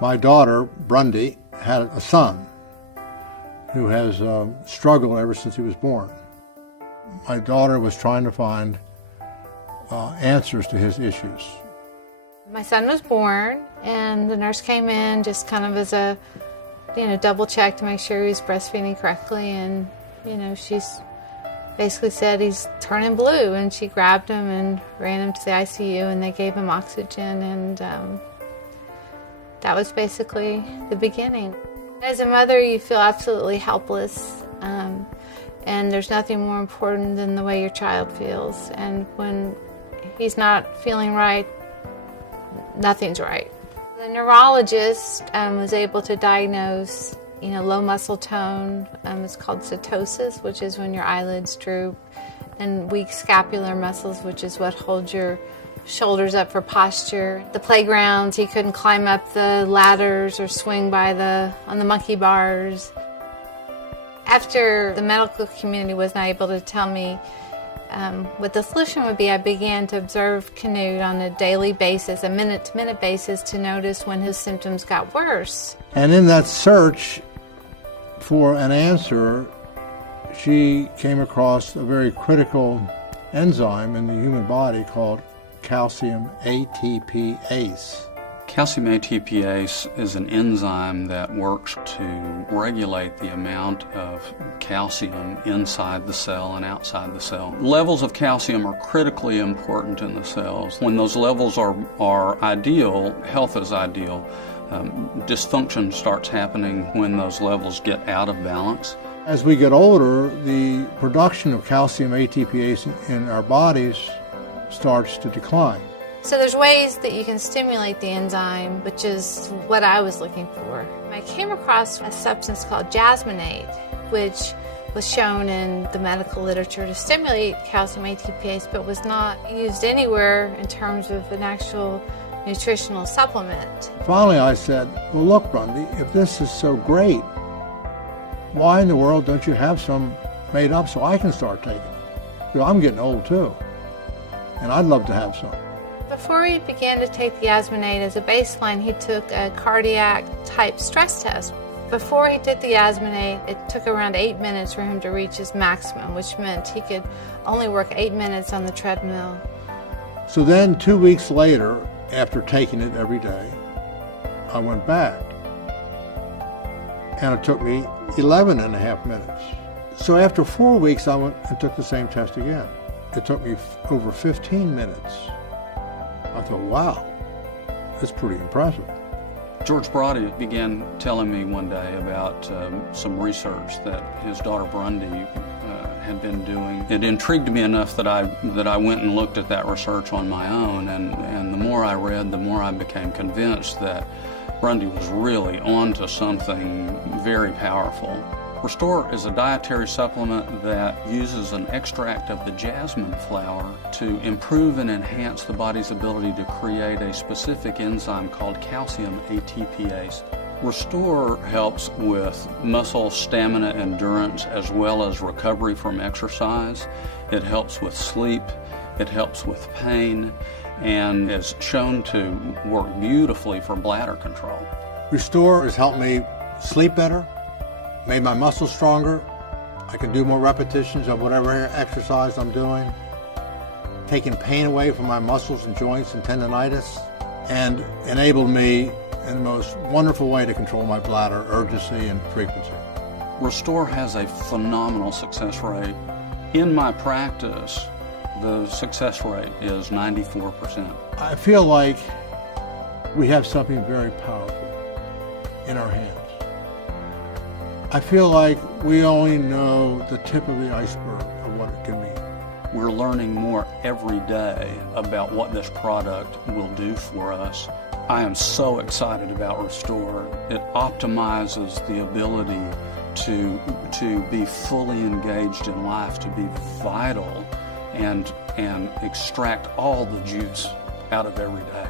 My daughter, Brundy, had a son who has struggled ever since he was born. My daughter was trying to find answers to his issues. My son was born, and the nurse came in just kind of as a, double check to make sure he was breastfeeding correctly, and, she's basically said he's turning blue, and she grabbed him and ran him to the ICU, and they gave him oxygen, and that was basically the beginning. As a mother, you feel absolutely helpless, and there's nothing more important than the way your child feels, and when he's not feeling right, nothing's right. The neurologist was able to diagnose, low muscle tone. It's called setosis, which is when your eyelids droop, and weak scapular muscles, which is what holds your shoulders up for posture. The playgrounds, he couldn't climb up the ladders or swing on the monkey bars. After the medical community was not able to tell me what the solution would be, I began to observe Canute on a daily basis, a minute-to-minute basis, to notice when his symptoms got worse. And in that search for an answer, she came across a very critical enzyme in the human body called calcium ATPase. Calcium ATPase is an enzyme that works to regulate the amount of calcium inside the cell and outside the cell. Levels of calcium are critically important in the cells. When those levels are ideal, health is ideal. Dysfunction starts happening when those levels get out of balance. As we get older, the production of calcium ATPase in our bodies starts to decline. So there's ways that you can stimulate the enzyme, which is what I was looking for. I came across a substance called jasmonate, which was shown in the medical literature to stimulate calcium ATPase, but was not used anywhere in terms of an actual nutritional supplement. Finally, I said, well, look, Brundy, if this is so great, why in the world don't you have some made up so I can start taking it? Because I'm getting old too, and I'd love to have some. Before he began to take the jasmonate as a baseline, he took a cardiac type stress test. Before he did the jasmonate, it took around 8 minutes for him to reach his maximum, which meant he could only work 8 minutes on the treadmill. So then 2 weeks later, after taking it every day, I went back. And it took me 11 and a half minutes. So after 4 weeks, I went and took the same test again. It took me over 15 minutes. I thought, wow, that's pretty impressive. George Brody began telling me one day about some research that his daughter Brundy had been doing. It intrigued me enough that I went and looked at that research on my own, and the more I read, the more I became convinced that Brundy was really onto something very powerful. ReStor is a dietary supplement that uses an extract of the jasmine flower to improve and enhance the body's ability to create a specific enzyme called calcium ATPase. ReStor helps with muscle stamina endurance as well as recovery from exercise. It helps with sleep, it helps with pain, and is shown to work beautifully for bladder control. ReStor has helped me sleep better, made my muscles stronger. I can do more repetitions of whatever exercise I'm doing, taking pain away from my muscles and joints and tendonitis, and enabled me in the most wonderful way to control my bladder, urgency and frequency. ReStor has a phenomenal success rate. In my practice, the success rate is 94%. I feel like we have something very powerful in our hands. I feel like we only know the tip of the iceberg of what it can mean. We're learning more every day about what this product will do for us. I am so excited about ReStor. It optimizes the ability to be fully engaged in life, to be vital, and extract all the juice out of every day.